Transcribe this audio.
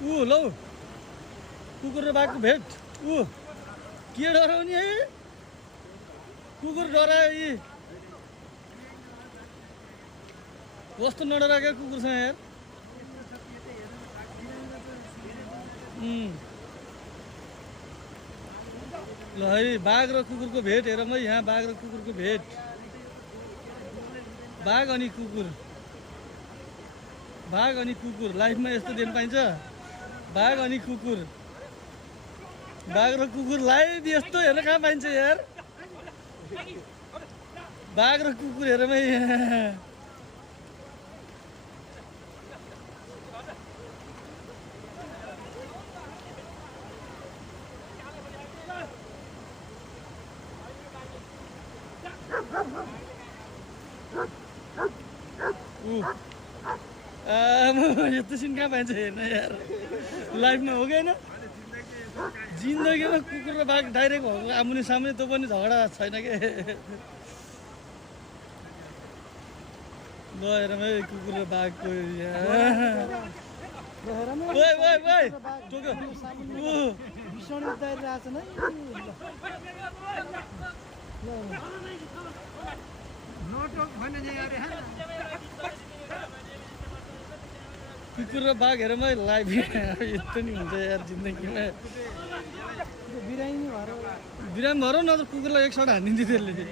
लौ कुकुर र बाघको भेट के डराउने है कुकुर डरायो यी कस्तो नडराएको कुकुरसँग यार ल है बाघ र कुकुरको भेट हेरौँ है यहाँ बाघ र कुकुरको भेट बाघ अनि कुकुर लाइफमा यस्तो दिन पाइन्छ बाघ अनि कुकुर बाघ र कुकुर लाइभ यस्तो हेर्न कहाँ पाइन्छ यार बाघ र कुकुर हेरौँ है यहाँ यस्तो सिन कहाँ पाइन्छ हेर्न यार लाइफमा हो कि होइन जिन्दगीमा कुकुर र बाघ डाइरेक्ट हो आमुने सामने त्यो पनि झगडा छैन के ल हेरौँ है कुकुर र बाघको कुकुर र बाघ हेरौँ है लाइभ यस्तो नि हुन्छ यार जिन्दगीमा बिरामी भरौँ न त कुकुरलाई एक सट हानिदिन्थ्यो त्यसले